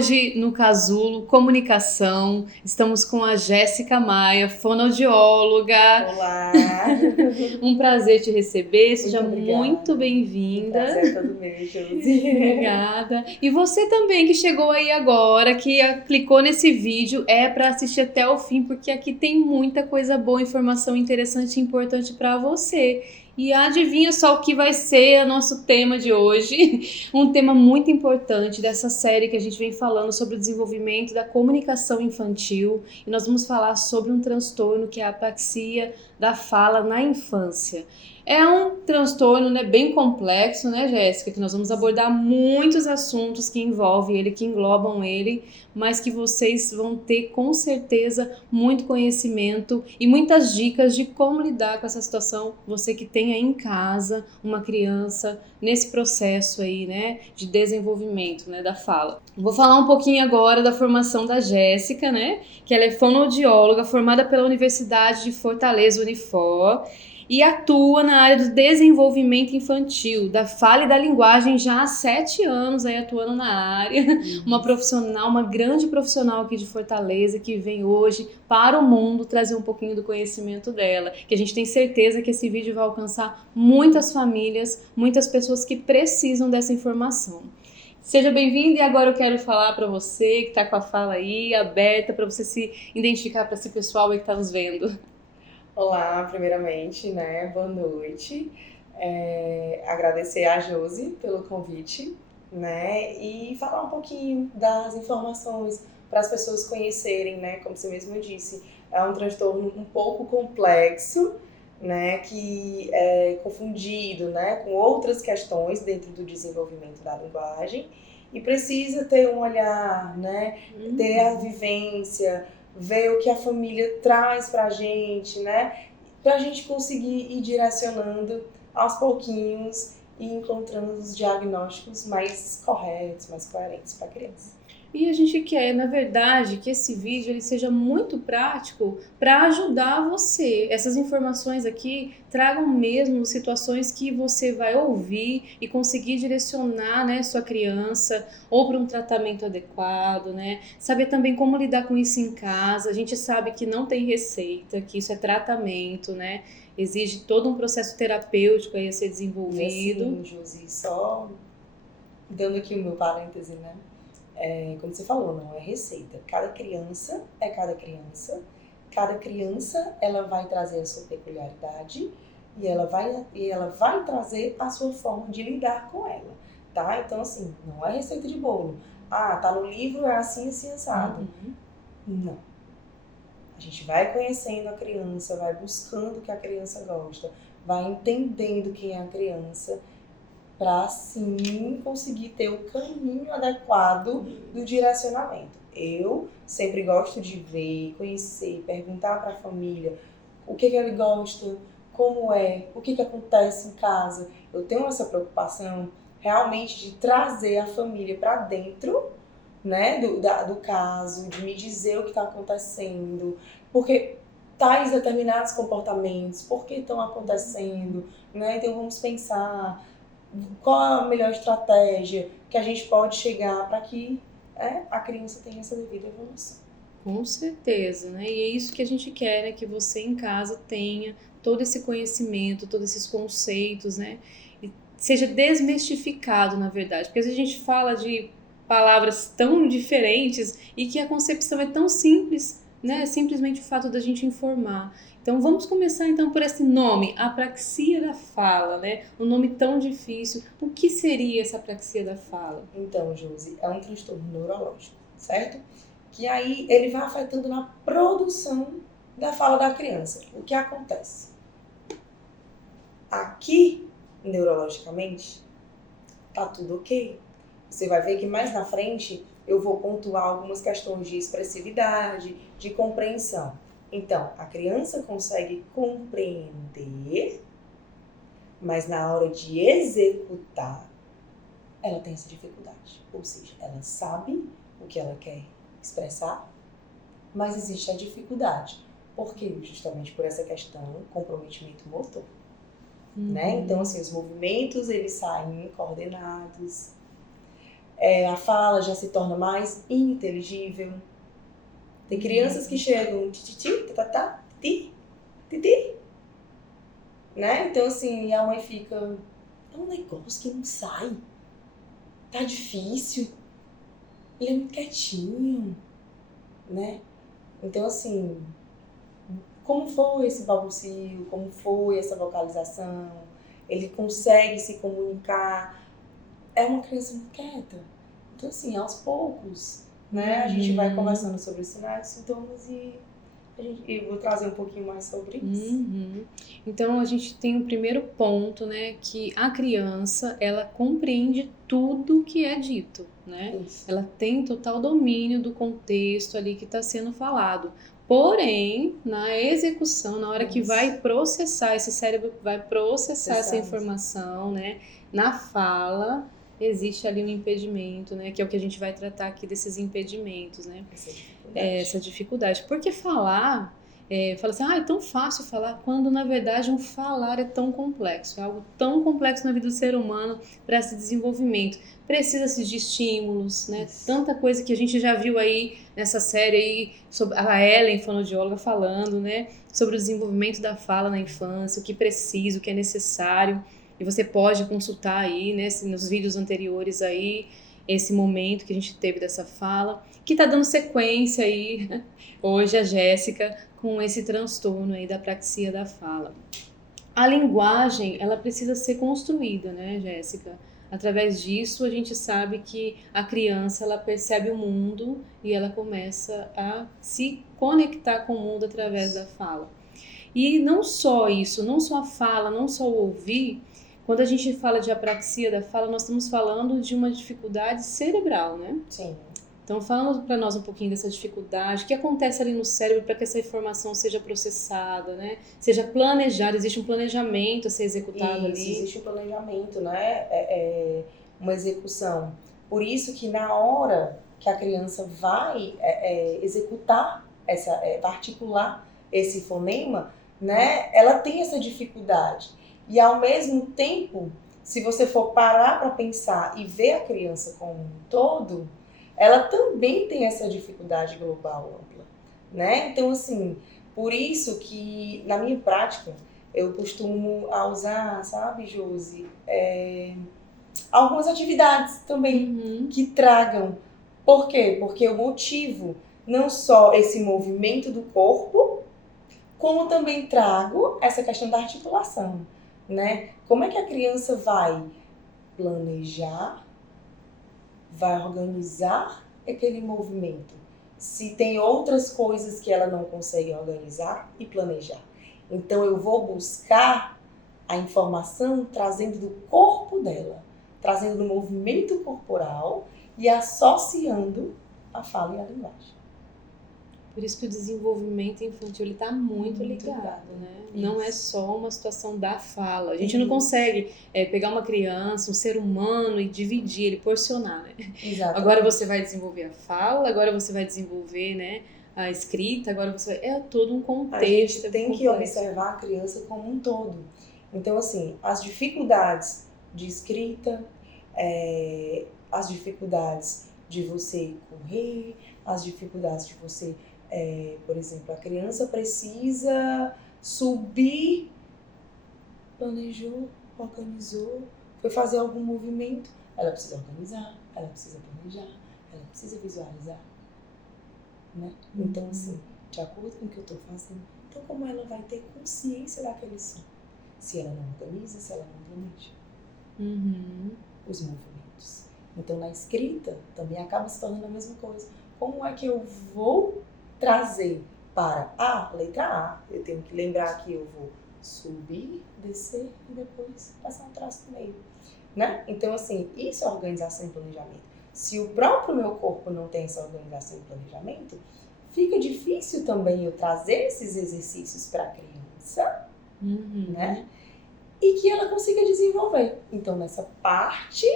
Hoje, no Casulo Comunicação, estamos com a Jéssica Maia, fonoaudióloga. Olá! Um prazer te receber, seja Muito muito obrigada. bem-vinda. Um prazer é todo meu, Josi. Obrigada. E você também que chegou aí agora, que clicou nesse vídeo, é para assistir até o fim, porque aqui tem muita coisa boa, informação interessante e importante para você. E adivinha só o que vai ser o nosso tema de hoje? Um tema muito importante dessa série que a gente vem falando sobre o desenvolvimento da comunicação infantil. E nós vamos falar sobre um transtorno que é a apraxia da fala na infância. É um transtorno, né, bem complexo, né, Jéssica? Que nós vamos abordar muitos assuntos que envolvem ele, que englobam ele, mas que vocês vão ter com certeza muito conhecimento e muitas dicas de como lidar com essa situação. Você que tem aí em casa uma criança nesse processo aí, né, de desenvolvimento, né, da fala. Vou falar um pouquinho agora da formação da Jéssica, né, que ela é fonoaudióloga formada pela Universidade de Fortaleza, Unifor, e atua na área do desenvolvimento infantil, da fala e da linguagem já há 7 anos aí atuando na área. Uma profissional, uma grande profissional aqui de Fortaleza que vem hoje para o mundo trazer um pouquinho do conhecimento dela, que a gente tem certeza que esse vídeo vai alcançar muitas famílias, muitas pessoas que precisam dessa informação. Seja bem-vindo e agora eu quero falar para você que está com a fala aí aberta para você se identificar para esse pessoal aí que está nos vendo. Olá, primeiramente, né? Boa noite. Agradecer a Josi pelo convite, né? E falar um pouquinho das informações para as pessoas conhecerem, né? Como você mesmo disse, é um transtorno um pouco complexo, né? Que é confundido, né? Com outras questões dentro do desenvolvimento da linguagem e precisa ter um olhar, né? Ter a vivência, ver o que a família traz pra gente, né? Pra gente conseguir ir direcionando aos pouquinhos e encontrando os diagnósticos mais corretos, mais coerentes para a criança. E a gente quer, na verdade, que esse vídeo ele seja muito prático para ajudar você. Essas informações aqui tragam mesmo situações que você vai ouvir e conseguir direcionar, né, sua criança ou para um tratamento adequado, né? Saber também como lidar com isso em casa. A gente sabe que não tem receita, que isso é tratamento, né? Exige todo um processo terapêutico aí a ser desenvolvido. E assim, Josi, só dando aqui o meu parêntese, né? Como você falou, não é receita. Cada criança é cada criança. Cada criança, ela vai trazer a sua peculiaridade e ela vai trazer a sua forma de lidar com ela, tá? Então, assim, não é receita de bolo. Ah, tá no livro, é assim, assim, assado. Não. A gente vai conhecendo a criança, vai buscando o que a criança gosta, vai entendendo quem é a criança, para assim conseguir ter o caminho adequado do direcionamento. Eu sempre gosto de ver, conhecer, perguntar para a família o que ele gosta, como é, o que acontece em casa. Eu tenho essa preocupação realmente de trazer a família para dentro, né, do caso, de me dizer o que está acontecendo, porque tais determinados comportamentos, por que estão acontecendo, né? Então vamos pensar qual é a melhor estratégia que a gente pode chegar para que a criança tenha essa devida evolução. Com certeza, né? E é isso que a gente quer, né? Que você em casa tenha todo esse conhecimento, todos esses conceitos, né? E seja desmistificado, na verdade. Porque às vezes a gente fala de palavras tão diferentes e que a concepção é tão simples, né? É simplesmente o fato da gente informar. Então vamos começar então por esse nome, apraxia da fala, né? Um nome tão difícil. O que seria essa apraxia da fala? Então, Josi, é um transtorno neurológico, certo? Que aí ele vai afetando na produção da fala da criança. O que acontece? Aqui, neurologicamente, tá tudo ok. Você vai ver que mais na frente eu vou pontuar algumas questões de expressividade, de compreensão. Então, a criança consegue compreender, mas na hora de executar, ela tem essa dificuldade. Ou seja, ela sabe o que ela quer expressar, mas existe a dificuldade. Por quê? Justamente por essa questão, comprometimento motor. Né? Então, assim, os movimentos, eles saem coordenados. A fala já se torna mais ininteligível. Tem crianças que chegam tititi, tatatá, titi, titi, né? Então, assim, a mãe fica, é um negócio que não sai, tá difícil, ele é muito quietinho, né? Então, assim, como foi esse balbucio, como foi essa vocalização, ele consegue se comunicar, é uma criança muito quieta. Então, assim, aos poucos, né, a gente vai conversando sobre os sinais, sintomas e eu vou trazer um pouquinho mais sobre isso. Então, a gente tem o primeiro ponto, né, que a criança, ela compreende tudo que é dito, né? Isso. Ela tem total domínio do contexto ali que está sendo falado. Porém, na execução, na hora que vai processar, esse cérebro vai processar essa informação, né, na fala, existe ali um impedimento, né, que é o que a gente vai tratar aqui desses impedimentos, né? Essa dificuldade. Porque falar, fala assim, é tão fácil falar, quando na verdade um falar é tão complexo, é algo tão complexo na vida do ser humano para esse desenvolvimento. Precisa-se de estímulos, né? Tanta coisa que a gente já viu aí nessa série aí, sobre a Ellen, fonoaudióloga, falando, né, sobre o desenvolvimento da fala na infância, o que precisa, o que é necessário. E você pode consultar aí, né, nos vídeos anteriores aí, esse momento que a gente teve dessa fala, que está dando sequência aí, hoje, a Jéssica, com esse transtorno aí da apraxia da fala. A linguagem, ela precisa ser construída, né, Jéssica? Através disso, a gente sabe que a criança, ela percebe o mundo e ela começa a se conectar com o mundo através da fala. E não só isso, não só a fala, não só o ouvir. Quando a gente fala de apraxia da fala, nós estamos falando de uma dificuldade cerebral, né? Sim. Então, fala para nós um pouquinho dessa dificuldade, o que acontece ali no cérebro para que essa informação seja processada, né? Seja planejada, existe um planejamento a ser executado ali. Existe um planejamento, né? Uma execução. Por isso que na hora que a criança vai executar, vai articular esse fonema, né? Ela tem essa dificuldade. E ao mesmo tempo, se você for parar para pensar e ver a criança como um todo, ela também tem essa dificuldade global ampla, né? Então, assim, por isso que na minha prática eu costumo usar, sabe, Josi, algumas atividades também que tragam. Por quê? Porque eu motivo não só esse movimento do corpo, como também trago essa questão da articulação, né? Como é que a criança vai planejar, vai organizar aquele movimento, se tem outras coisas que ela não consegue organizar e planejar. Então eu vou buscar a informação trazendo do corpo dela, trazendo do movimento corporal e associando a fala e a linguagem. Por isso que o desenvolvimento infantil está muito ligado, né? Isso. Não é só uma situação da fala. A gente não consegue pegar uma criança, um ser humano e dividir, ele porcionar, né? Exatamente. Agora você vai desenvolver a fala, agora você vai desenvolver, né, a escrita, agora você vai... É todo um contexto. A gente tem que observar a criança como um todo. Então, assim, as dificuldades de escrita, as dificuldades de você correr, as dificuldades de você... por exemplo, a criança precisa subir, planejou, organizou, foi fazer algum movimento, ela precisa organizar, ela precisa planejar, ela precisa visualizar, né? Então, assim, de acordo com o que eu estou fazendo, então como ela vai ter consciência daquele som? Se ela não organiza, se ela não planeja os movimentos. Então, na escrita, também acaba se tornando a mesma coisa. Como é que eu vou trazer para a letra A? Eu tenho que lembrar que eu vou subir, descer e depois passar um traço no meio, né? Então, assim, isso é organização e planejamento. Se o próprio meu corpo não tem essa organização e planejamento, fica difícil também eu trazer esses exercícios para a criança, né? E que ela consiga desenvolver. Então, nessa parte,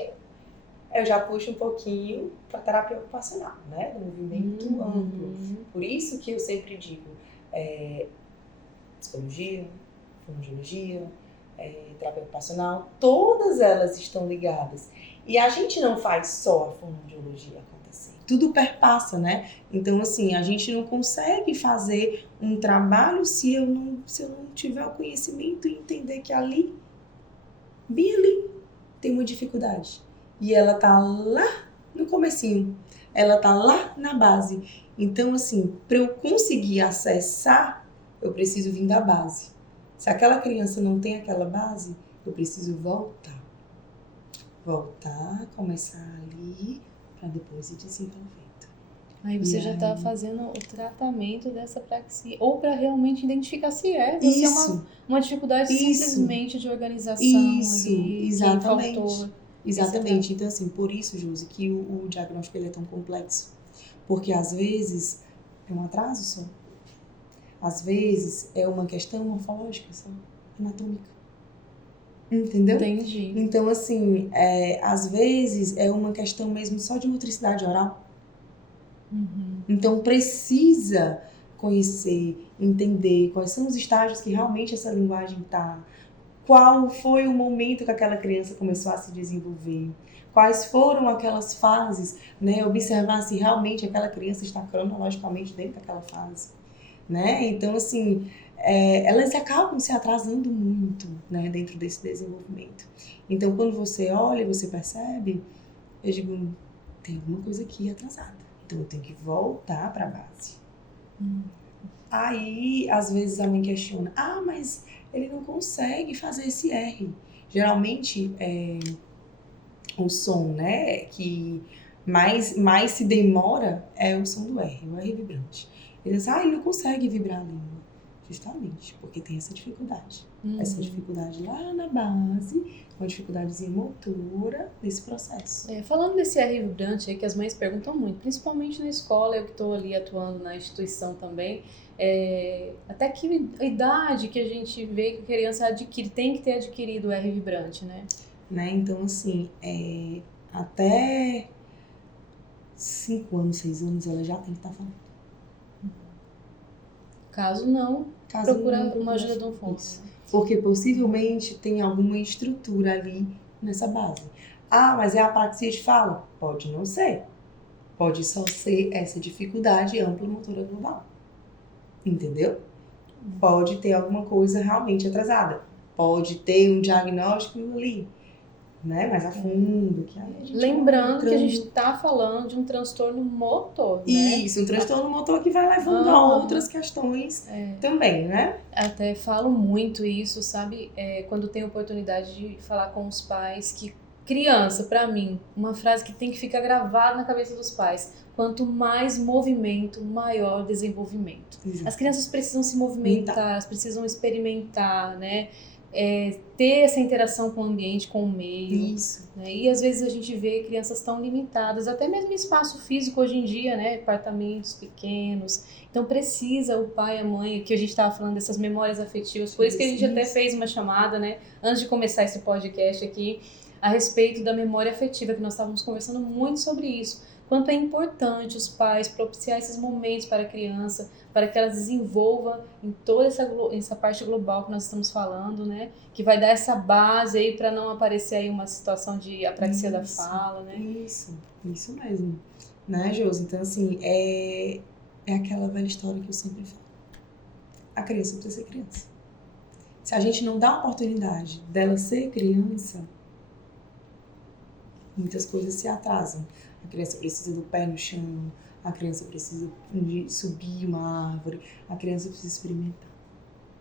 eu já puxo um pouquinho para terapia ocupacional, né? Do movimento amplo. Por isso que eu sempre digo, psicologia, fonoaudiologia, terapia ocupacional, todas elas estão ligadas. E a gente não faz só a fonoaudiologia acontecer. Tudo perpassa, né? Então, assim, a gente não consegue fazer um trabalho se eu não tiver o conhecimento e entender que ali, bem ali, tem uma dificuldade. E ela tá lá no comecinho. Ela tá lá na base. Então, assim, para eu conseguir acessar, eu preciso vir da base. Se aquela criança não tem aquela base, eu preciso voltar, começar ali, para depois ir desenvolvendo. Aí você já está fazendo o tratamento dessa praxia, ou para realmente identificar se você é uma dificuldade simplesmente de organização ali, exatamente. que faltou. Exatamente. Então, assim, por isso, Josi, que o diagnóstico ele é tão complexo. Porque, às vezes, é um atraso só. Às vezes, é uma questão morfológica só, anatômica. Entendeu? Entendi. Então, assim, às vezes, é uma questão mesmo só de motricidade oral. Uhum. Então, precisa conhecer, entender quais são os estágios que realmente essa linguagem está. Qual foi o momento que aquela criança começou a se desenvolver? Quais foram aquelas fases, né? Observar se realmente aquela criança está cronologicamente dentro daquela fase, né? Então, assim, elas acabam se atrasando muito, né? Dentro desse desenvolvimento. Então, quando você olha, você percebe, eu digo, tem alguma coisa aqui atrasada. Então, eu tenho que voltar para a base. Aí, às vezes, a mãe questiona, mas ele não consegue fazer esse R. Geralmente, o som, né, que mais se demora é o som do R, o R vibrante. Ele diz, ele não consegue vibrar a língua. Justamente, porque tem essa dificuldade. Essa dificuldade lá na base, uma dificuldadezinha motora nesse processo. Falando desse R vibrante aí, que as mães perguntam muito, principalmente na escola, eu que estou ali atuando na instituição também, até que idade que a gente vê que a criança tem que ter adquirido o R vibrante, né? Então, assim, até 5 anos, 6 anos, ela já tem que estar falando. Caso não, procura uma ajuda de um fono. Porque possivelmente tem alguma estrutura ali nessa base. Mas é a apraxia de fala? Pode não ser. Pode só ser essa dificuldade ampla motora global. Entendeu? Pode ter alguma coisa realmente atrasada. Pode ter um diagnóstico ali, né? Mais a fundo. Que aí a gente lembrando que a gente está falando de um transtorno motor, né? Isso, um transtorno motor que vai levando a outras questões também, né? Até falo muito isso, sabe? Quando tenho oportunidade de falar com os pais que criança, pra mim, uma frase que tem que ficar gravada na cabeça dos pais. Quanto mais movimento, maior o desenvolvimento. Exato. As crianças precisam se movimentar, elas precisam experimentar, né? Ter essa interação com o ambiente, com o meio. Isso. Né? E às vezes a gente vê crianças tão limitadas, até mesmo em espaço físico hoje em dia, né? Apartamentos pequenos. Então precisa o pai e a mãe, que a gente estava falando dessas memórias afetivas, por isso que a gente até fez uma chamada, né? Antes de começar esse podcast aqui, a respeito da memória afetiva, que nós estávamos conversando muito sobre isso. Quanto é importante os pais propiciar esses momentos para a criança, para que ela desenvolva em toda essa parte global que nós estamos falando, né? Que vai dar essa base aí para não aparecer aí uma situação de apraxia da fala, né? Isso mesmo. Né, Josi? Então, assim, é aquela velha história que eu sempre falo. A criança precisa ser criança. Se a gente não dá a oportunidade dela ser criança, muitas coisas se atrasam. A criança precisa do pé no chão, a criança precisa de subir uma árvore, a criança precisa experimentar,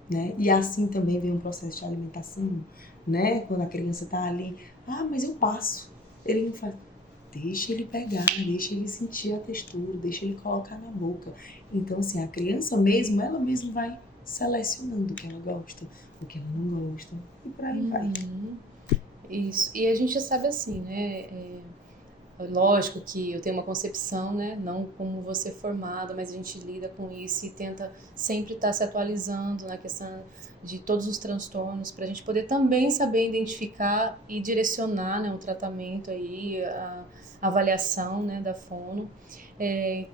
né? E assim também vem um processo de alimentação, né? Quando a criança tá ali, mas eu passo. Ele não faz. Deixa ele pegar, deixa ele sentir a textura, deixa ele colocar na boca. Então, assim, a criança mesmo, ela mesma vai selecionando o que ela gosta, o que ela não gosta, e por aí vai. Isso. E a gente sabe assim, né? Lógico que eu tenho uma concepção, né? Não como você formada, mas a gente lida com isso e tenta sempre estar se atualizando na questão de todos os transtornos, para a gente poder também saber identificar e direcionar, né, o tratamento aí, a avaliação, né, da fono.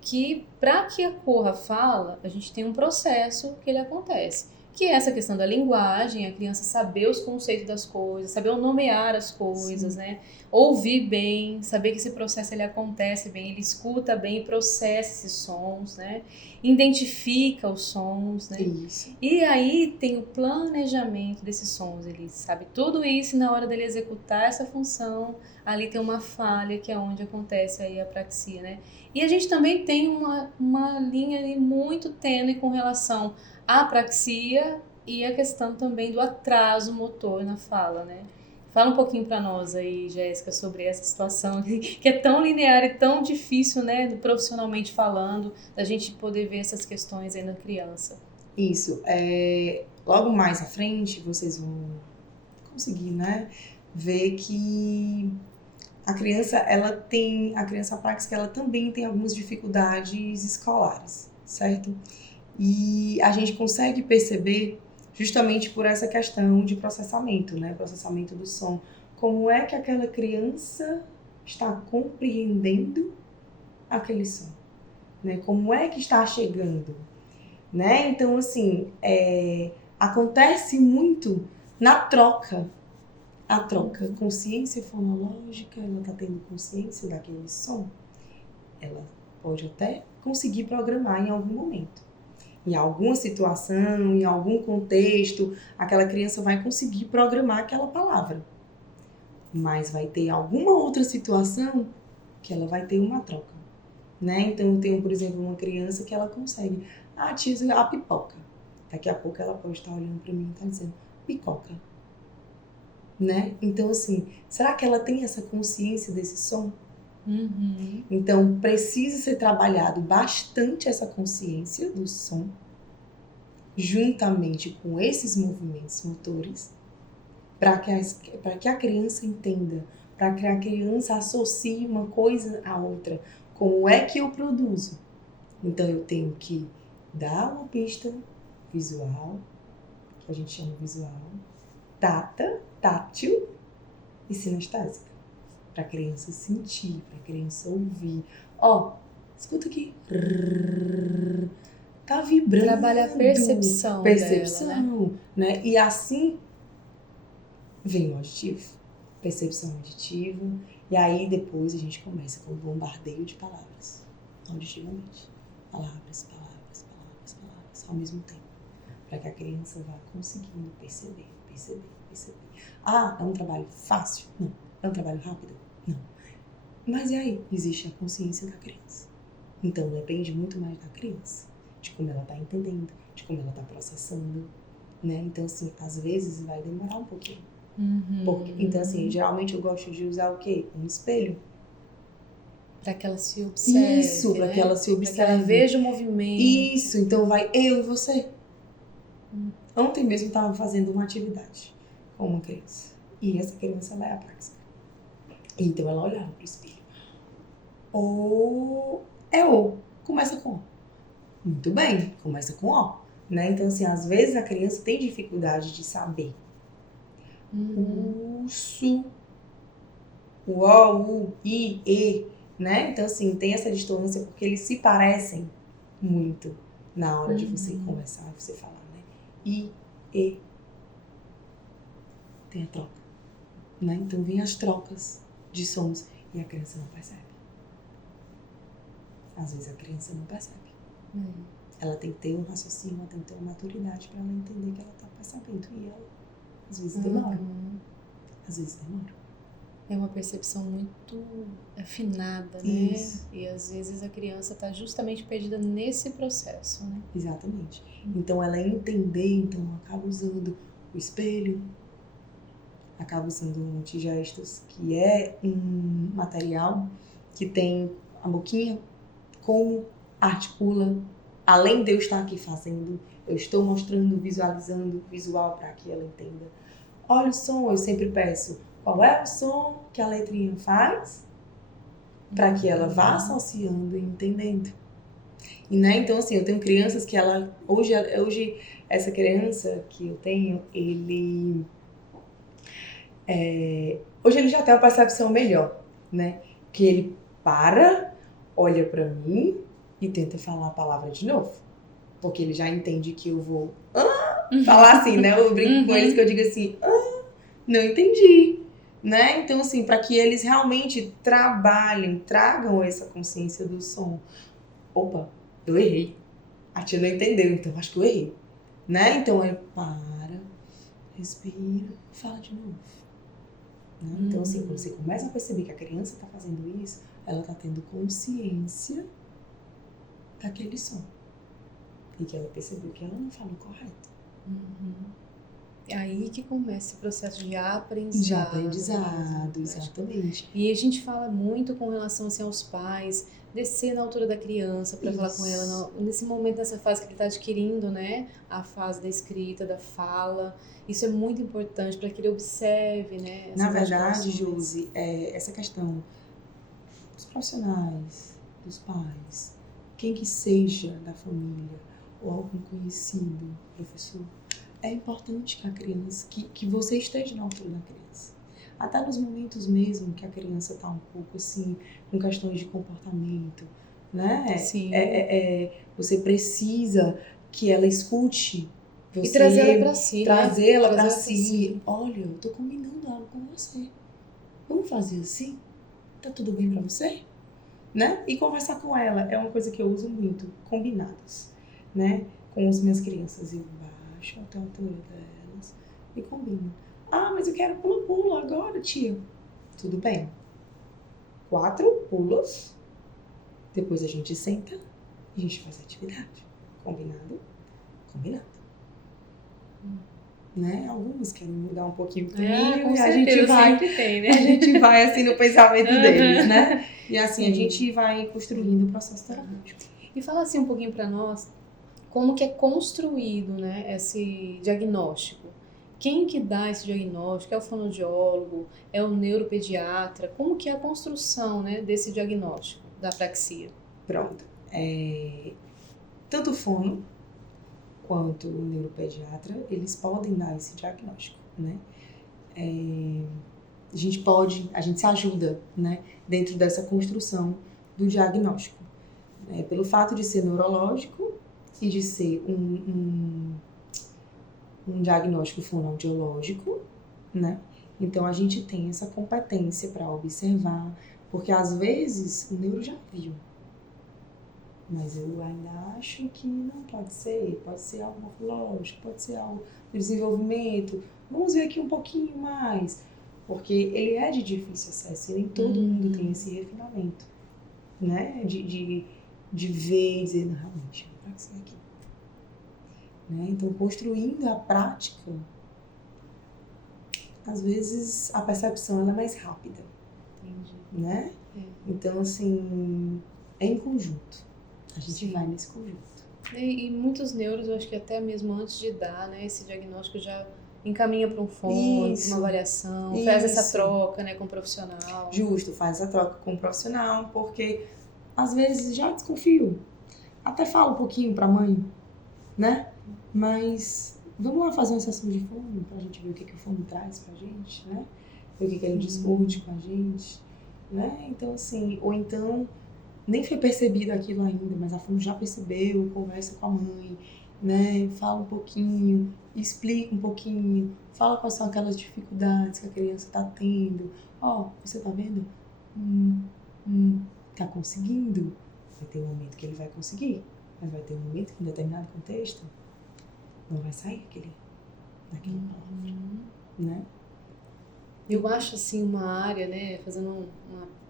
Que para que ocorra a fala, a gente tem um processo que ele acontece, que é essa questão da linguagem, a criança saber os conceitos das coisas, saber nomear as coisas, né? Ouvir bem, saber que esse processo ele acontece bem, ele escuta bem, processa esses sons, né? Identifica os sons, né? Isso. E aí tem o planejamento desses sons, ele sabe tudo isso e na hora dele executar essa função, ali tem uma falha que é onde acontece aí a apraxia, né? E a gente também tem uma linha ali muito tênue com relação à apraxia e a questão também do atraso motor na fala, né? Fala um pouquinho para nós aí, Jéssica, sobre essa situação que é tão linear e tão difícil, né, profissionalmente falando, da gente poder ver essas questões aí na criança. Isso. Logo mais à frente, vocês vão conseguir, né, ver que a criança apráxica, ela também tem algumas dificuldades escolares, certo? E a gente consegue perceber justamente por essa questão de processamento, né? Processamento do som. Como é que aquela criança está compreendendo aquele som, né? Como é que está chegando, né? Então, assim, acontece muito na troca. A troca, consciência fonológica, ela está tendo consciência daquele som. Ela pode até conseguir programar em algum momento. Em alguma situação, em algum contexto, aquela criança vai conseguir programar aquela palavra. Mas vai ter alguma outra situação que ela vai ter uma troca, né? Então, eu tenho, por exemplo, uma criança que ela consegue, tia, a pipoca. Daqui a pouco ela pode estar olhando para mim e estar dizendo, pipoca. Né? Então, assim, será que ela tem essa consciência desse som? Uhum. Então, precisa ser trabalhado bastante essa consciência do som, juntamente com esses movimentos motores, para que a criança entenda, para que a criança associe uma coisa à outra. Como é que eu produzo? Então, eu tenho que dar uma pista visual, que a gente chama visual, tátil e sinestésica. Para a criança sentir, para a criança ouvir. Escuta aqui. Tá vibrando. Trabalha a percepção dela, né? E assim vem o aditivo. Percepção auditiva. E aí depois a gente começa com o bombardeio de palavras. Auditivamente. Palavras ao mesmo tempo. Para que a criança vá conseguindo perceber. É um trabalho fácil? Não. É um trabalho rápido? Não. Mas e aí? Existe a consciência da criança. Então depende muito mais da criança, de como ela está entendendo, de como ela está processando, né? Então, assim, às vezes vai demorar um pouquinho. Então, assim, geralmente eu gosto de usar o quê? Um espelho. Para que ela se observe. Isso, para que ela se observe. Para que ela veja o movimento. Isso, então vai eu e você. Ontem mesmo eu estava fazendo uma atividade com uma criança. E essa criança, ela é apráxica. Então ela olhava pro espelho. Começa com O. Muito bem, começa com O. Né? Então, assim, às vezes a criança tem dificuldade de saber. Urso, o O, U, I, E, né? Então, assim, tem essa distância porque eles se parecem muito na hora de você começar, você falar, né? I, E. Tem a troca, né? Então, vem as trocas de sons e a criança não percebe. Às vezes a criança não percebe. Ela tem que ter um raciocínio, ela tem que ter uma maturidade para ela entender que ela está percebendo. E ela, às vezes, demora. Às vezes, demora. É uma percepção muito afinada, né? Isso. E às vezes a criança está justamente perdida nesse processo, né? Exatamente. Então, ela entender, então, acaba usando o espelho, acaba usando o antigestos, que é um material que tem a boquinha, como articula, além de eu estar aqui fazendo, eu estou mostrando, visualizando, visual para que ela entenda. Olha o som, eu sempre peço, qual é o som que a letrinha faz, para que ela vá associando e entendendo. E, né, então, assim, eu tenho crianças que ela, hoje essa criança que eu tenho, hoje ele já tem uma percepção melhor, né, que ele olha pra mim e tenta falar a palavra de novo. Porque ele já entende que eu vou falar assim, né? Eu brinco com eles que eu digo assim, não entendi, né? Então, assim, para que eles realmente trabalhem, tragam essa consciência do som. Opa, eu errei. A tia não entendeu, então acho que eu errei, né? Então, para, respira, fala de novo. Né? Então, assim, quando você começa a perceber que a criança está fazendo isso, ela está tendo consciência daquele som. E que ela percebeu que ela não falou correto. É aí que começa esse processo de aprendizado. De aprendizado, exatamente. E a gente fala muito com relação assim, aos pais, descer na altura da criança para falar com ela nesse momento, nessa fase que ele está adquirindo, né? A fase da escrita, da fala. Isso é muito importante para que ele observe, né? Na verdade, Josi, essa questão dos profissionais, dos pais, quem que seja da família, ou algum conhecido, professor, é importante que a criança, que você esteja na altura da criança. Até nos momentos mesmo que a criança está um pouco assim, com questões de comportamento, né? Sim. Você precisa que ela escute você. E trazer ela para si, Trazê-la para si. Olha, eu tô combinando algo com você. Vamos fazer assim? Tá tudo bem para você? Né? E conversar com ela é uma coisa que eu uso muito, combinados, né? Com as minhas crianças, eu baixo até a altura delas e combino. Ah, mas eu quero pulo agora, tia. Tudo bem. 4 pulos, depois a gente senta e a gente faz a atividade. Combinado? Combinado. Né? Algumas querem mudar um pouquinho o caminho e a gente vai, tem, né? A gente vai assim no pensamento deles, né? E assim a gente vai construindo o processo terapêutico. E fala assim um pouquinho para nós como que é construído, né, esse diagnóstico. Quem que dá esse diagnóstico? É o fonoaudiólogo? É o neuropediatra? Como que é a construção, né, desse diagnóstico da apraxia? Pronto. Tanto o fono quanto o neuropediatra, eles podem dar esse diagnóstico, né? A gente se ajuda, né, dentro dessa construção do diagnóstico. Pelo fato de ser neurológico e de ser um diagnóstico fonoaudiológico, né? Então a gente tem essa competência para observar, porque às vezes o neuro já viu, mas eu ainda acho que não pode ser algo morfológico, pode ser algo do desenvolvimento. Vamos ver aqui um pouquinho mais, porque ele é de difícil acesso e nem todo mundo tem esse refinamento, né? De ver e dizer, não, realmente, não pode ser aqui. Né? Então, construindo a prática, às vezes a percepção ela é mais rápida. Entendi. Né? Então, assim, é em conjunto. A gente vai nesse conjunto. E muitos neuros, eu acho que até mesmo antes de dar, né, esse diagnóstico já encaminha para um fono, uma avaliação, faz essa troca, né, com o profissional. Justo, faz a troca com o profissional, porque às vezes já desconfio. Até falo um pouquinho para a mãe, né? Mas vamos lá fazer uma sessão de fono pra gente ver o que o fono traz pra gente, né? Ver o que ele discute com a gente, né? Então, assim, ou então nem foi percebido aquilo ainda, mas a fono já percebeu, conversa com a mãe, né? Fala um pouquinho, explica um pouquinho, fala quais são aquelas dificuldades que a criança tá tendo. Ó, você tá vendo? Tá conseguindo? Vai ter um momento que ele vai conseguir, mas vai ter um momento que em determinado contexto não vai sair daquela palavra, né? Eu acho, assim, uma área, né, fazendo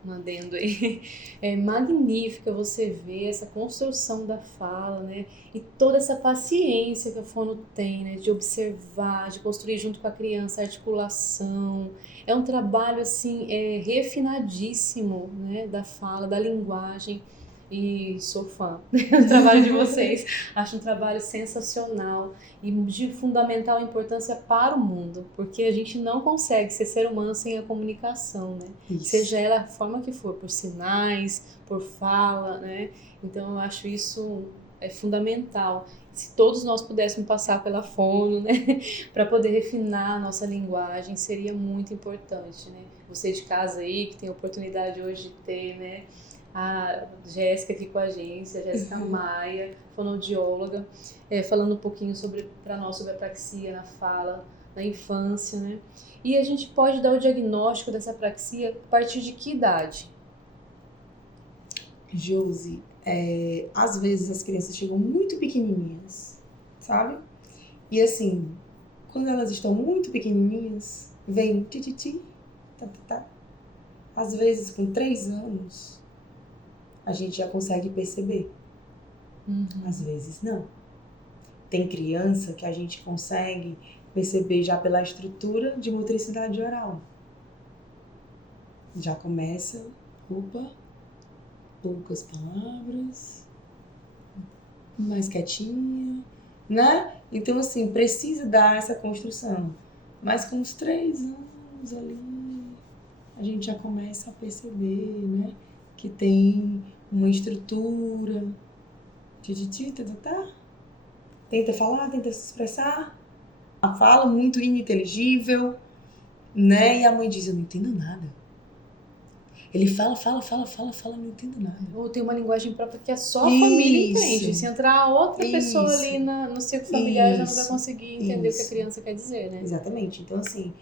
um adendo aí, é magnífica você ver essa construção da fala, né, e toda essa paciência que a fono tem, né, de observar, de construir junto com a criança a articulação. É um trabalho, assim, refinadíssimo, né, da fala, da linguagem. E sou fã do trabalho de vocês. Acho um trabalho sensacional e de fundamental importância para o mundo, porque a gente não consegue ser ser humano sem a comunicação, né? Isso. Seja ela a forma que for, por sinais, por fala, né? Então eu acho isso fundamental. Se todos nós pudéssemos passar pela fono, né, para poder refinar a nossa linguagem, seria muito importante, né? Você de casa aí, que tem a oportunidade hoje de ter, né, a Jéssica aqui com a gente, a Jéssica Maia, fonoaudióloga, falando um pouquinho para nós sobre a apraxia na fala, na infância, né? E a gente pode dar o diagnóstico dessa apraxia a partir de que idade? Josi, às vezes as crianças chegam muito pequenininhas, sabe? E assim, quando elas estão muito pequenininhas, vem tititi, tá, tá, tá. Às vezes com 3 anos, a gente já consegue perceber. Às vezes não. Tem criança que a gente consegue perceber já pela estrutura de motricidade oral. Já começa, poucas palavras, mais quietinha, né? Então, assim, precisa dar essa construção. Mas com os 3 anos ali, a gente já começa a perceber, né? Que tem uma estrutura. Tá. Tenta falar, tenta se expressar. A fala muito ininteligível, né? E a mãe diz, eu não entendo nada. Ele fala, não entendo nada. Ou tem uma linguagem própria que é só a família entende. Se entrar outra pessoa ali no círculo familiar, já não vai conseguir entender o que a criança quer dizer, né? Exatamente. Então, assim,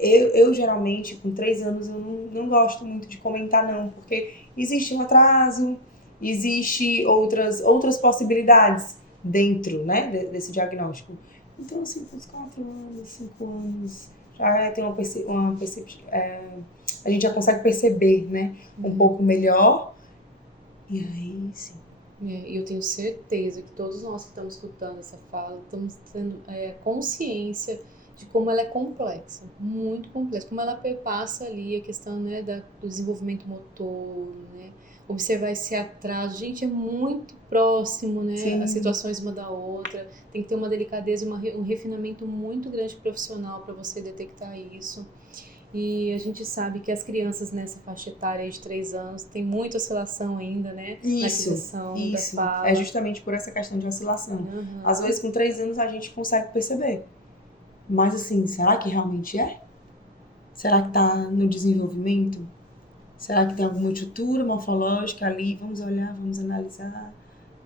eu geralmente, com 3 anos, eu não gosto muito de comentar, não. Porque existe um atraso, existe outras possibilidades dentro, né, desse diagnóstico. Então, assim, com os 4 anos, 5 anos, já tem uma percepção... a gente já consegue perceber, né, um pouco melhor. E aí, sim. E eu tenho certeza que todos nós que estamos escutando essa fala, estamos tendo consciência de como ela é complexa, muito complexa, como ela perpassa ali a questão, né, do desenvolvimento motor, né, observar esse atraso. Gente, é muito próximo, né, Sim. as situações uma da outra, tem que ter uma delicadeza e um refinamento muito grande profissional para você detectar isso. E a gente sabe que as crianças nessa faixa etária de 3 anos tem muita oscilação ainda, né? Na aquisição da fala. É justamente por essa questão de oscilação. Às vezes, com 3 anos, a gente consegue perceber. Mas, assim, será que realmente é? Será que tá no desenvolvimento? Será que tem alguma estrutura morfológica ali? Vamos olhar, vamos analisar,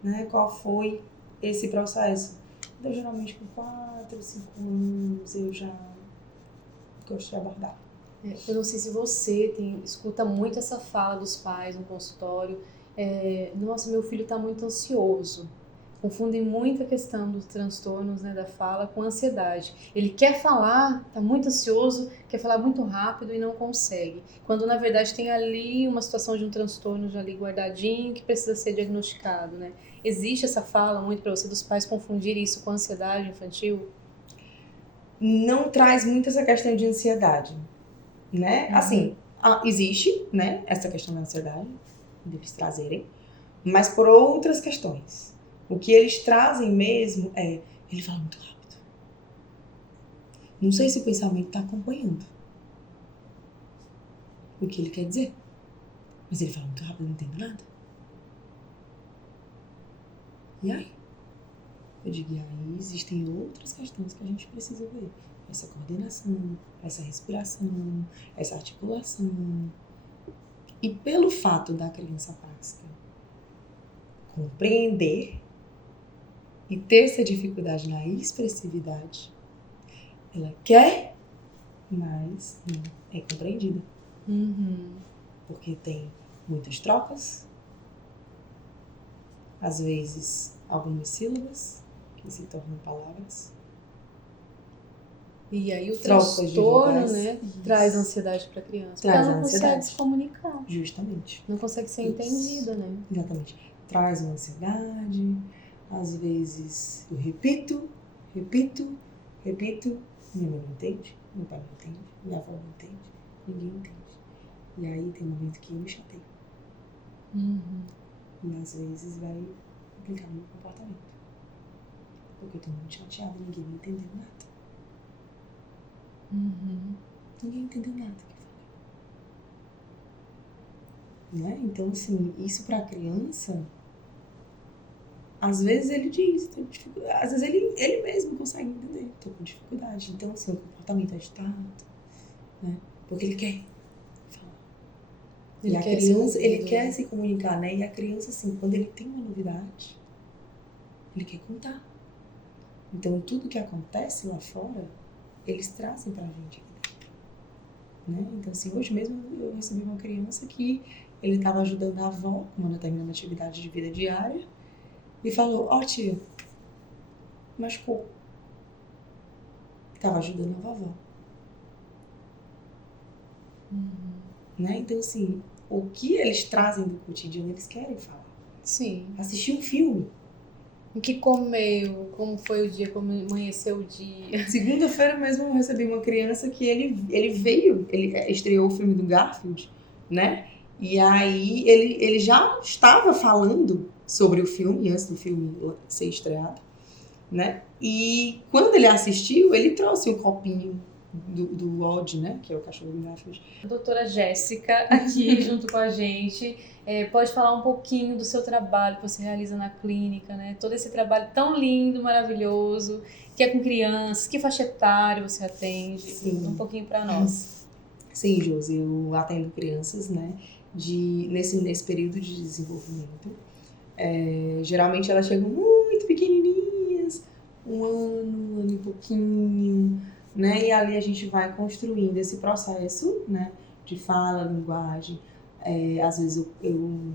né? Qual foi esse processo? Então, geralmente, com 4, 5 anos, eu já gosto de abordar. Eu não sei se você escuta muito essa fala dos pais no consultório. Nossa, meu filho está muito ansioso. Confundem muito a questão dos transtornos, né, da fala com ansiedade. Ele quer falar, está muito ansioso, quer falar muito rápido e não consegue. Quando, na verdade, tem ali uma situação de um transtorno já ali guardadinho que precisa ser diagnosticado, né? Existe essa fala muito para você dos pais confundirem isso com ansiedade infantil? Não traz muito essa questão de ansiedade, né? Assim, existe, né, essa questão da ansiedade, deles trazerem, mas por outras questões. O que eles trazem mesmo ele fala muito rápido. Não sei se o pensamento está acompanhando o que ele quer dizer, mas ele fala muito rápido, eu não entendo nada. E aí? Eu digo, e aí existem outras questões que a gente precisa ver. Essa coordenação, essa respiração, essa articulação. E pelo fato da criança apráxica compreender e ter essa dificuldade na expressividade, ela quer, mas não é compreendida. Porque tem muitas trocas, às vezes algumas sílabas que se tornam palavras. E aí o transtorno, né, traz ansiedade para a criança. Porque ela não consegue se comunicar. Justamente. Não consegue ser entendida, né? Exatamente. Traz uma ansiedade, às vezes eu repito, minha mãe não entende, meu pai não entende, minha avó não entende, ninguém entende. E aí tem um momento que eu me chateio. E às vezes vai implicar no meu comportamento. Porque eu tô muito chateada, ninguém me entendeu nada. Ninguém entendeu nada que eu falei. Né? Então, assim, isso pra criança, às vezes ele diz, tô com dificuldade. Às vezes ele mesmo consegue entender, tô com dificuldade. Então, assim, o comportamento agitado, né? Porque ele quer falar. E a quer ser criança, ele ouvido, quer né? se comunicar, né? E a criança, assim, quando ele tem uma novidade, ele quer contar. Então, tudo que acontece lá fora, eles trazem pra gente aqui, né? Então, assim, hoje mesmo eu recebi uma criança que ele estava ajudando a avó com uma determinada atividade de vida diária e falou, ó tia, machucou. Estava ajudando a vovó, né? Então, assim, o que eles trazem do cotidiano, eles querem falar. Sim. Assistir um filme. O que comeu? Como foi o dia? Como amanheceu o dia? Segunda-feira mesmo eu recebi uma criança que ele veio, ele estreou o filme do Garfield, né? E aí ele já estava falando sobre o filme antes do filme ser estreado, né? E quando ele assistiu, ele trouxe um copinho do Odd, né? Que é o cachorro do Garfield. A doutora Jéssica, aqui junto com a gente, pode falar um pouquinho do seu trabalho que você realiza na clínica, né? Todo esse trabalho tão lindo, maravilhoso, que é com crianças, que faixa etária você atende? Sim. Conta um pouquinho para nós. Sim, Josi, eu atendo crianças, né? Nesse período de desenvolvimento. Geralmente elas chegam muito pequenininhas, um ano e pouquinho, né? E ali a gente vai construindo esse processo, né? De fala, linguagem. Às vezes eu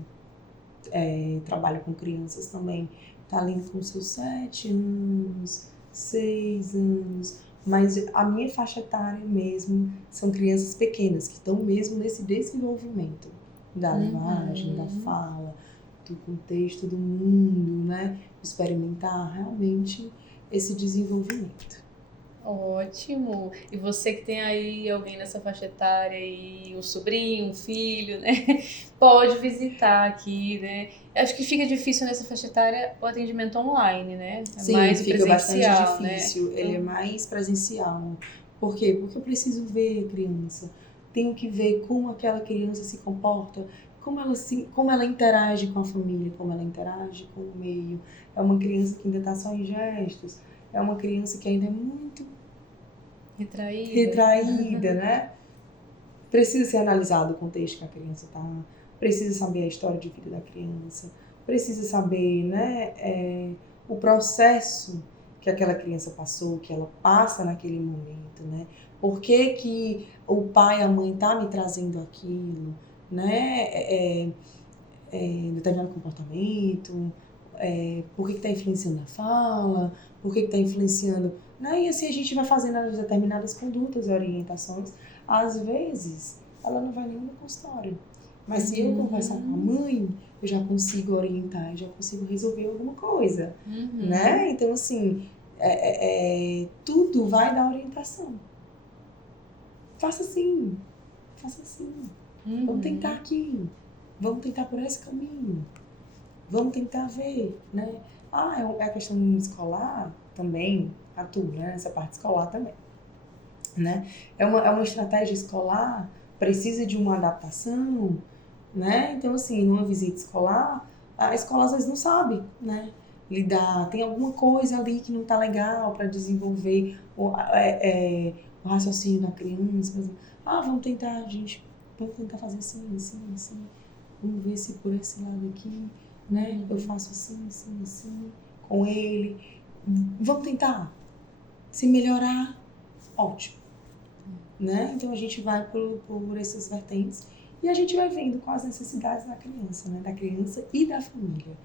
trabalho com crianças também, tá ali com seus 7 anos, 6 anos, mas a minha faixa etária mesmo são crianças pequenas, que estão mesmo nesse desenvolvimento da linguagem, da fala, do contexto do mundo, né? Experimentar realmente esse desenvolvimento. Ótimo! E você que tem aí alguém nessa faixa etária e um sobrinho, um filho, né? Pode visitar aqui, né? Acho que fica difícil nessa faixa etária o atendimento online, né? É Sim, mais fica bastante presencial, difícil. né? Ele é mais presencial. Por quê? Porque eu preciso ver a criança. Tenho que ver como aquela criança se comporta, como ela interage com a família, como ela interage com o meio. É uma criança que ainda está só em gestos. É uma criança que ainda é muito retraída, né? Precisa ser analisado o contexto que a criança está, precisa saber a história de vida da criança, precisa saber, né, o processo que aquela criança passou, que ela passa naquele momento, né? Por que que o pai, a mãe tá me trazendo aquilo, né? Determinado comportamento, por que está influenciando a fala, por que está influenciando, né? E assim a gente vai fazendo as determinadas condutas e orientações. Às vezes, ela não vai nem no consultório, mas se eu conversar com a mãe, eu já consigo orientar, eu já consigo resolver alguma coisa, né? Então, assim, tudo vai da orientação. Faça assim, faça assim. Vamos tentar aqui, vamos tentar por esse caminho. Vamos tentar ver, né? É a questão escolar também, atuo, né? Nessa parte escolar também, né? É uma estratégia escolar, precisa de uma adaptação, né? Então, assim, numa visita escolar, a escola às vezes não sabe, né? Lidar, tem alguma coisa ali que não tá legal para desenvolver o raciocínio da criança, por exemplo. Vamos tentar fazer assim, assim, assim. Vamos ver se por esse lado aqui, né? Eu faço assim, assim, assim, com ele. Vamos tentar. Se melhorar, ótimo. Né? Então a gente vai por essas vertentes e a gente vai vendo quais as necessidades da criança, né? Da criança e da família.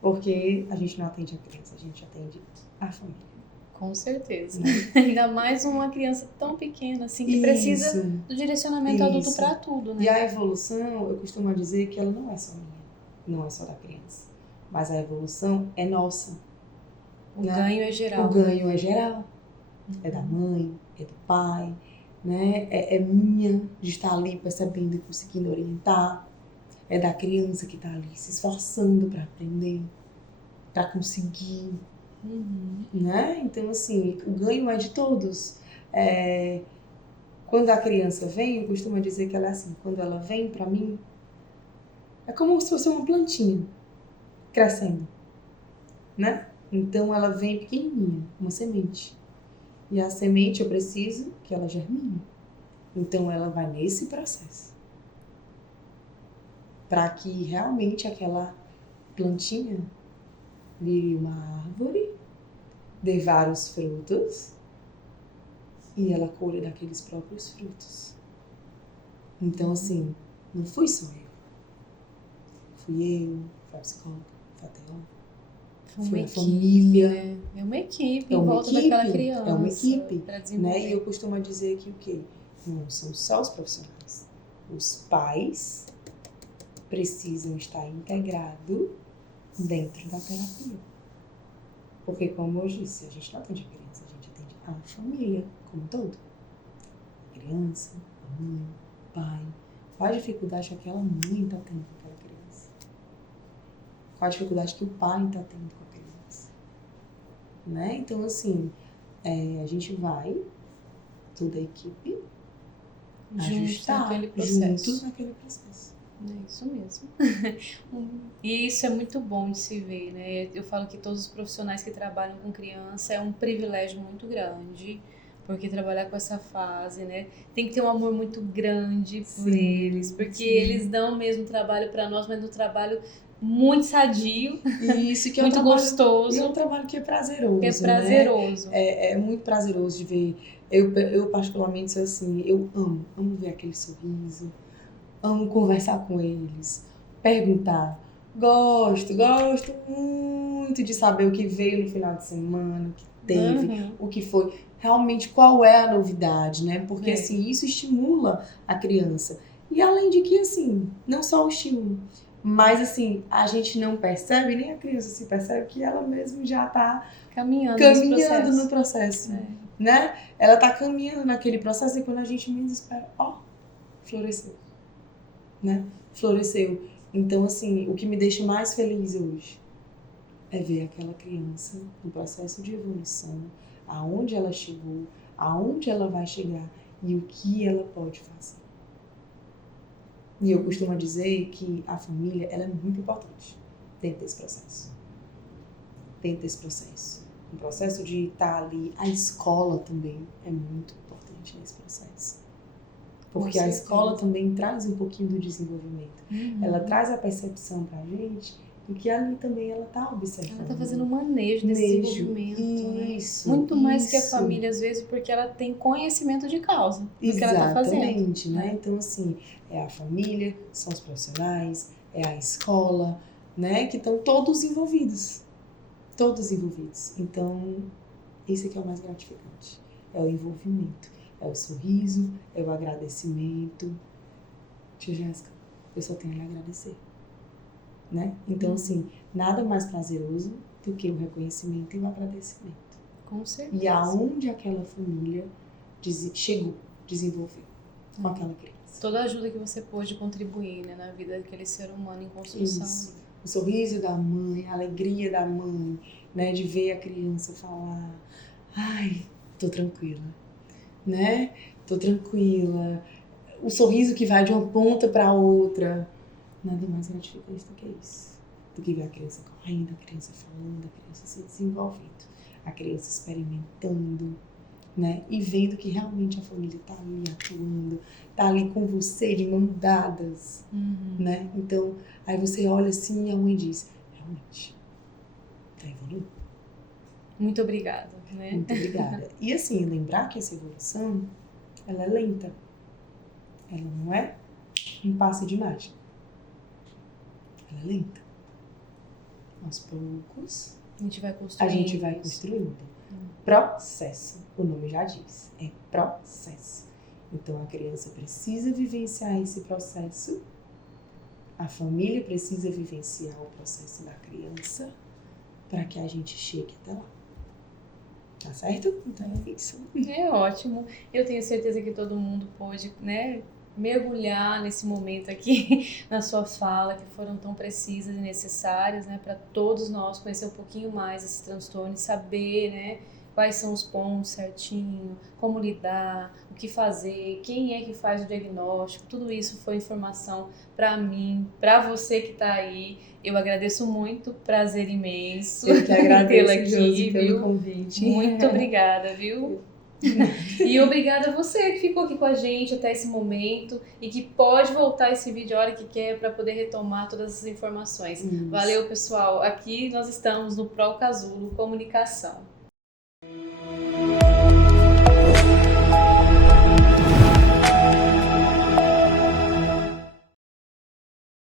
Porque a gente não atende a criança, a gente atende a família. Com certeza. Ainda mais uma criança tão pequena, assim, que precisa do direcionamento adulto para tudo, né? E a evolução, eu costumo dizer que ela não é só minha, não é só da criança. Mas a evolução é nossa. O ganho é geral. O ganho é geral. É da mãe, é do pai, né? É minha de estar ali percebendo e conseguindo orientar. É da criança que está ali se esforçando para aprender, para conseguir. Né? Então, assim, o ganho é de todos. Quando a criança vem, eu costumo dizer que ela é assim, quando ela vem para mim, é como se fosse uma plantinha crescendo, né? Então, ela vem pequenininha, uma semente. E a semente eu preciso que ela germine. Então, ela vai nesse processo. para que realmente aquela plantinha vire uma árvore, dê vários frutos e ela colhe daqueles próprios frutos. Então, assim, não fui só eu. Fui eu, foi a psicóloga, foi a teóloga, foi a família. Né? É uma equipe É em uma volta equipe, daquela criança. é uma equipe, pra desenvolver. né? E eu costumo dizer que o quê? Não são só os profissionais. Os pais precisam estar integrados dentro da terapia. Porque, como eu disse, a gente não atende a criança, a gente atende a família como um todo. A criança, a mãe, o pai. Qual a dificuldade que aquela mãe está tendo com aquela criança? Qual a dificuldade que o pai está tendo com a criança? Né? Então, assim, a gente vai, toda a equipe, ajustar juntos naquele processo. É isso mesmo. E isso é muito bom de se ver, né? Eu falo que todos os profissionais que trabalham com criança é um privilégio muito grande, porque trabalhar com essa fase, né? Tem que ter um amor muito grande por eles, porque eles dão mesmo trabalho para nós, mas um trabalho muito sadio, isso, que muito gostoso. E é um trabalho que é prazeroso. Que é prazeroso. Né? É muito prazeroso de ver. Eu particularmente sou assim, eu amo ver aquele sorriso, amo conversar com eles, perguntar. Gosto muito de saber o que veio no final de semana, o que teve, o que foi. Realmente, qual é a novidade, né? Porque, assim, isso estimula a criança. E além de que, assim, não só o estímulo, mas, assim, a gente não percebe, nem a criança se percebe que ela mesma já está caminhando no processo, né? Ela está caminhando naquele processo e quando a gente menos espera, floresceu, né? Floresceu. Então, assim, o que me deixa mais feliz hoje é ver aquela criança no processo de evolução, aonde ela chegou, aonde ela vai chegar e o que ela pode fazer. E eu costumo dizer que a família ela é muito importante dentro desse processo. O processo de estar ali, a escola também é muito importante nesse processo. Porque a escola também traz um pouquinho do desenvolvimento. Ela traz a percepção pra gente de que ali também ela tá observando. Ela tá fazendo um manejo desse desenvolvimento. Isso. Muito mais que a família, às vezes, porque ela tem conhecimento de causa do que ela tá fazendo. Exatamente, né? Então, assim, é a família, são os profissionais, é a escola, né? Que estão todos envolvidos. Todos envolvidos. Então, esse aqui é o mais gratificante. É o envolvimento. É o sorriso, é o agradecimento. Tia Jéssica, eu só tenho a lhe agradecer. Né? Então, assim, nada mais prazeroso do que o reconhecimento e o agradecimento. Com certeza. E aonde aquela família chegou, desenvolveu com aquela criança. Toda a ajuda que você pôde contribuir, né, na vida daquele ser humano em construção. Isso. O sorriso da mãe, a alegria da mãe, né, de ver a criança falar, ai, tô tranquila, né? Tô tranquila. O sorriso que vai de uma ponta para outra. Nada mais gratificante do que isso. Do que ver a criança correndo, a criança falando, a criança se desenvolvendo, a criança experimentando, né? E vendo que realmente a família tá ali atuando, tá ali com você de mão dadas, né? Então, aí você olha assim e a mãe diz, realmente, tá evoluindo. Muito obrigada, né? Muito obrigada. E assim, lembrar que essa evolução, ela é lenta. Ela não é um passe de mágica. Ela é lenta. Aos poucos, a gente vai construindo. Processo. O nome já diz. É processo. Então, a criança precisa vivenciar esse processo. A família precisa vivenciar o processo da criança para que a gente chegue até lá. Tá certo? Então, é isso. É ótimo. Eu tenho certeza que todo mundo pôde, né, mergulhar nesse momento aqui na sua fala, que foram tão precisas e necessárias, né, para todos nós conhecer um pouquinho mais esse transtorno e saber, né, quais são os pontos certinho, como lidar, o que fazer, quem é que faz o diagnóstico, tudo isso foi informação para mim, para você que está aí. Eu agradeço muito, prazer imenso. Eu que agradeço, tê-la aqui, Josi, pelo convite. Muito obrigada, viu? E obrigada a você que ficou aqui com a gente até esse momento e que pode voltar esse vídeo a hora que quer para poder retomar todas essas informações. Isso. Valeu, pessoal. Aqui nós estamos no Pro Casulo Comunicação.